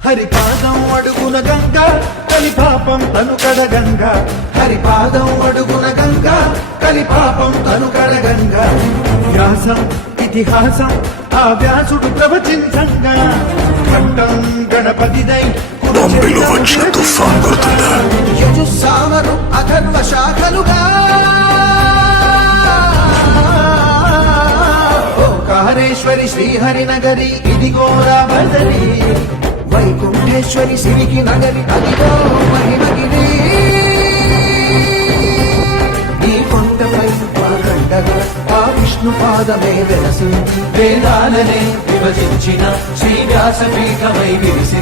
హరిపాదం అడుగున గంగా కలిపాపం తను కడగంగా హరిపాదం అడుగున గంగా కలిపాపం తను కడగంగా వ్యాసం ఇతిహాసం ఆ వ్యాసుడు ప్రవచించంగా ఘట్టం గణపతిదై బాంబేలో వచ్చిన తుఫాన్ గుర్తుందా? యజుస్సామను అథర్వ శాఖలుగా ఓంకారేశ్వరి శ్రీహరినగరి ఇదిగోరా బదరి వైకుంఠేశ్వరి సిరికి నగరి అదిగో మహిమగిరి ఈ కొండపై పాదండగా ఆ విష్ణు పాదమే వెలసి వేదాలనే విభజించిన శ్రీ వ్యాసపీఠమై విరిసి